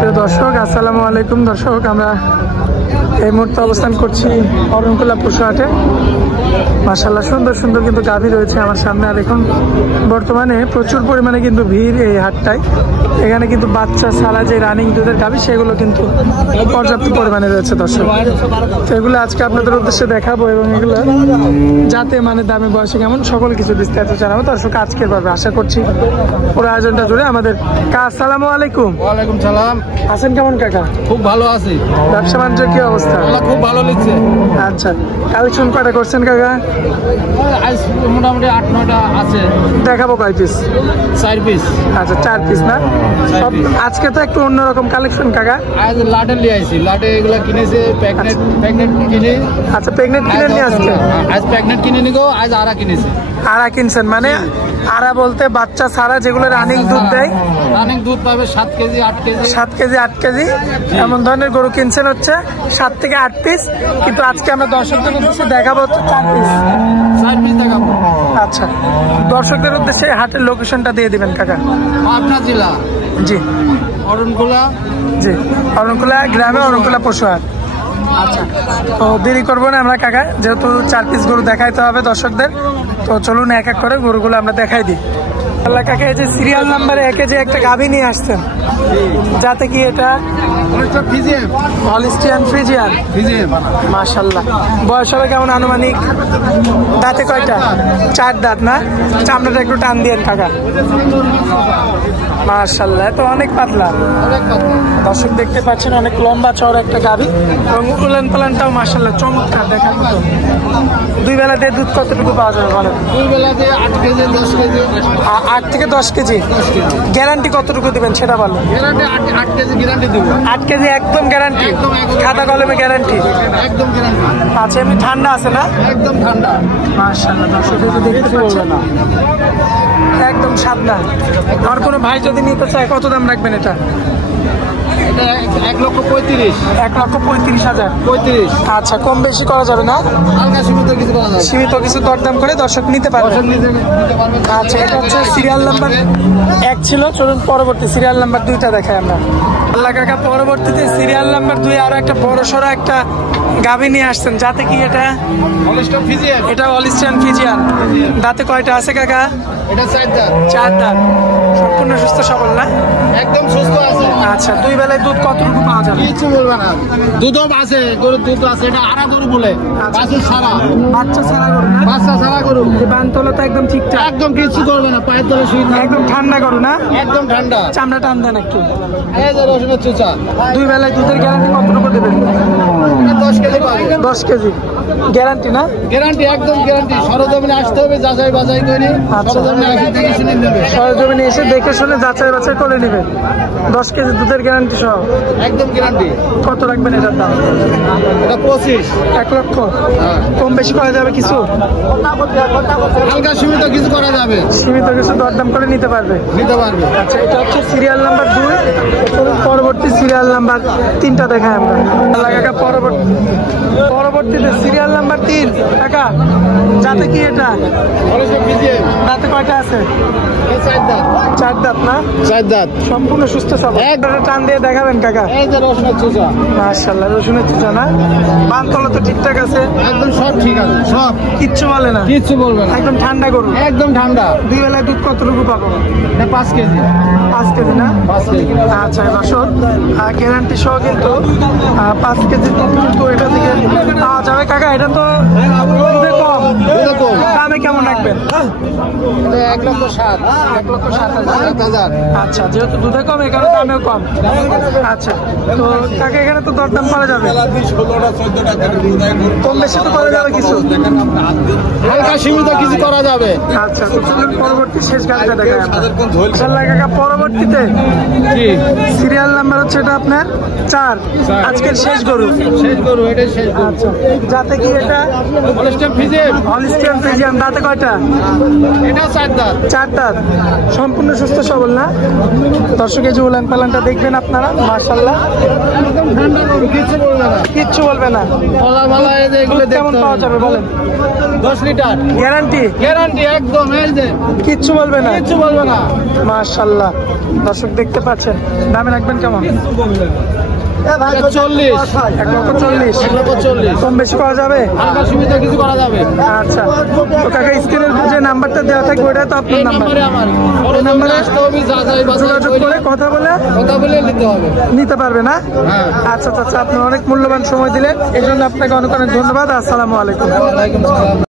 প্রিয় দর্শক, আসসালামু আলাইকুম। দর্শক, আমরা এই মুহূর্তে অবস্থান করছি অরণকুলা পশু হাটে। মাশাআল্লাহ সুন্দর সুন্দর কিন্তু গাভী রয়েছে আমার সামনে। আর এখন বর্তমানে প্রচুর পরিমাণে কিন্তু ভিড় এই হাটটায়। এখানে কিন্তু বাচ্চা ছাড়া যে রানিং দুধের গাভী সেগুলো কিন্তু পর্যাপ্ত পরিমাণে রয়েছে দর্শক। তো এগুলো আজকে আপনাদের উদ্দেশ্যে দেখাবো এবং এগুলো যাতে মানে দামে বয়সে কেমন সকল কিছু বিস্তারিত জানাবো দর্শক আজকের ভাবে। আশা করছি পুরো আয়োজনটা জুড়ে আমাদের। আসসালামু আলাইকুম। ওয়ালাইকুম সালাম। আছেন কেমন কাকা? খুব ভালো আছি। ব্যবসা বাণিজ্য কি অবস্থা? খুব ভালো লাগছে। আচ্ছা, কালেকশন কয়টা করছেন কাকা? আজ মোটামুটি 8-9টা আছে। দেখাবো কয় পিস? 4 পিস। আচ্ছা, 4 পিস না? সব আজকে তো একটু অন্যরকম কালেকশন কাকা। আজ লাটে নিয়ে আইছি। লাটে এগুলা কিনেছে প্রেগনেন্ট কিনে। আচ্ছা, প্রেগনেন্ট কিনে নিয়ে আসছে। আজ প্রেগনেন্ট কিনে নিগো, আজ আরা কিনেছে। আরা কিনছেন মানে? আরা বলতে বাচ্চা ছাড়া যেগুলো রানিং দুধ দেয়। রানিং দুধ পাবে 7 কেজি 8 কেজি। 7 কেজি 8 কেজি এমন ধরনের গরু কিনছেন হচ্ছে 7 থেকে 8 পিস। কিন্তু আজকে আমরা দর্শকদের উদ্দেশ্যে দেখাবো 4 পিস। 4 পিস দেখাবো। আচ্ছা, দর্শকদের উদ্দেশ্যে হাটের লোকেশনটা দিয়ে দিবেন কাকা। পাবনা জেলা। জি। অরণকুলা। জি, অরণকুলা গ্রামে অরণকুলা পশু হাট। আচ্ছা, তো দেরি করবো না আমরা কাকা, যেহেতু 4 পিস গরু দেখাইতে হবে দর্শকদের। তো চলুন এক এক করে গরুগুলো আমরা দেখাই দিই। আল্লাহ কাকা, এই যে সিরিয়াল নাম্বারে একে যে একটা গাভী নিয়ে আসছেন, যাতে কি এটা হলিস্টিয়ান ফ্রিজিয়ান? মাশাআল্লাহ। বয়স হবে কেমন আনুমানিক? দাঁতে কয়টা? 4 দাঁত না? চামড়াটা একটু টান দিয়েন কাকা। মাশাআল্লাহ, তো অনেক পাতলা। দর্শক দেখতে পাচ্ছেন অনেক লম্বা চওড়া একটা গাভী এবং উলান পালানটাও মাশাআল্লাহ চমৎকার দেখার মতো। 2 বেলাতে দুধ কতটুকু পাওয়া যাবে বলেন? 2 বেলাতে 8 কেজি 10 কেজি। 8 থেকে 10 কেজি। গ্যারান্টি কতটুকু দিবেন সেটা বলেন? গ্যারান্টি 8 কেজি গ্যারান্টি দেব। 8 কেজি একদম গ্যারান্টি? খাতা কলমে গ্যারান্টি? একদম গ্যারান্টি। আচ্ছা, এমনি ঠান্ডা আছে না? একদম ঠান্ডা। মাশাআল্লাহ, দর্শক দেখতে পাচ্ছেন একদম সাদা। আর কোনো ভাই যদি নিতে চায় কত দাম রাখবেন এটা? এটা 1,35,000। 1,35,000। 35। আচ্ছা, কম বেশি করা যাবে না? হালকা সীমিত কিছু করা যাবে। সীমিত কিছু দরদাম করে দর্শক নিতে পারবে। আচ্ছা, এটা হচ্ছে সিরিয়াল নাম্বার 1 ছিল। চলুন পরবর্তী সিরিয়াল নাম্বার 2টা দেখাই আমরা। আল্লাহ কাকা, পরবর্তীতে সিরিয়াল নাম্বার 2 আরো একটা বড় সড়ো একটা গাভী নিয়ে আসছেন, যাতে কি এটা? Holstein Friesian. এটা হলিস্টিয়ান ফ্রিজিয়ান। দাঁতে কয়টা আছে কাকা? এটা 4 দাঁত। 4 দাঁত। সম্পূর্ণ সুস্থ সবল না? একদম সুস্থ আছে। আচ্ছা, 2 বেলায় দুধ কতটুকু পাওয়া যাবে? কিছু বলবে না। দুধও আছে, গরুর দুধ আছে। এটা আড়া গরু বলে। বাছুর ছাড়া। বাচ্চা ছাড়া গরু না? বাচ্চা ছাড়া গরু। বানতলা তো একদম ঠিকঠাক? একদম কিছু করবে না, পায়ের তলে শুয়ে থাকবে। একদম ঠান্ডা গরু না? একদম ঠান্ডা। চামড়া টান দেন একটু। এই যে রসুনের চুচা। 2 বেলায় দুধের গ্যারান্টি কতটুকু দেবেন? 10 কেজি পাবে। 10 কেজি গ্যারান্টি না? গ্যারান্টি, একদম গ্যারান্টি। সরজমিনে আসতে হবে, যাচাই বাছাই করে। সরজমিনে আসে দেখে শুনে নেবে। সরজমিনে এসে দেখে শুনে যাচাই বাছাই করে নেবেন। 10 কেজি দুধের গ্যারান্টি সহ একদম গ্যারান্টি। কত রাখবেন এটার দাম? এটা 25। 1 লক্ষ। কম বেশি করা যাবে কিছু? হালকা সীমিত কিছু করা যাবে। সীমিত কিছু দরদাম করে নিতে পারবে? নিতে পারবে। আচ্ছা, এটা হচ্ছে সিরিয়াল নাম্বার 2। পরবর্তী সিরিয়াল নাম্বার 3টা দেখাই আমরা। আল্লাহ কাকা, পরবর্তীতে সিরিয়াল নাম্বার 3 কাকা, যাতে কি এটা? দাঁতে কয়টা আছে? 4 দাঁত না? 4 দাঁত। সম্পূর্ণ সুস্থ সবল। একটা টান দিয়ে দেখাবেন কাকা। এই যে রসুনের চুচা। মাশাআল্লাহ, রসুনের চুচা না? বানতলা তো ঠিকঠাক আছে? একদম সব ঠিক আছে। সব কিচ্ছু বলে না? কিচ্ছু বলবে না। একদম ঠান্ডা গরু? একদম ঠান্ডা। 2 বেলায় দুধ কতটুকু পাবো? 5 কেজি। 5 কেজি না? 5 কেজি। আচ্ছা, দর্শক গ্যারান্টি সহ কিন্তু 5 কেজি দুধ কিন্তু এটা থেকে পাওয়া যাবে কাকা। এটা তো দুধে কম, দামে কেমন রাখবেন? 1,60,000। 1,60,000। আচ্ছা, যেহেতু দুধে কম এখানে দামেও কম। আচ্ছা, তো কাকা এখানে তো দরদাম করা যাবে? কম বেশি তো করা যাবে কিছু? হালকা সীমিত কিছু করা যাবে। আচ্ছা, তো পরবর্তী শেষ গাড়িটা দেখাই আমরা। কাকা, পরবর্তীতে সিরিয়াল নাম্বার হচ্ছে এটা আপনার 4। আজকের শেষ গরু। শেষ গরু, এটাই শেষ গরু। আচ্ছা, যাতে কি এটা? Holstein Friesian. Holstein Friesian. দাঁতে কয়টা? এটা 4 দাঁত। 4 দাঁত। সম্পূর্ণ সুস্থ সবল না? দর্শক, এই যে উলান পালানটা দেখবেন আপনারা। মাশাআল্লাহ, একদম ঠান্ডা গরু, কিছু বলবে না। কিচ্ছু বলবে না? ফলা ভালা এগুলো কেমন পাওয়া যাবে বলেন? 10 লিটার গ্যারান্টি? গ্যারান্টি একদম, এই যে কিচ্ছু বলবে না? কিচ্ছু বলবে না। মাশাআল্লাহ, দর্শক দেখতে পাচ্ছেন। দামে রাখবেন কেমন? 40, 1,40,000। কম বেশি করা যাবে? হালকা সুবিধা কিছু করা যাবে। আচ্ছা, তো কাকা স্ক্রিনের যে নাম্বারটা দেওয়া থাকবে ওটা তো আপনার এই নাম্বার, নম্বরে আমার এই নাম্বারে আসতে হবে, যাচাই বাছাই যোগাযোগ করে কথা বলে নিতে হবে। নিতে পারবে না? হ্যাঁ। আচ্ছা আচ্ছা, আপনি অনেক মূল্যবান সময় দিলেন, এই জন্য আপনাকে অনেক অনেক ধন্যবাদ। আসসালামু আলাইকুম। ওয়ালাইকুম আসসালাম।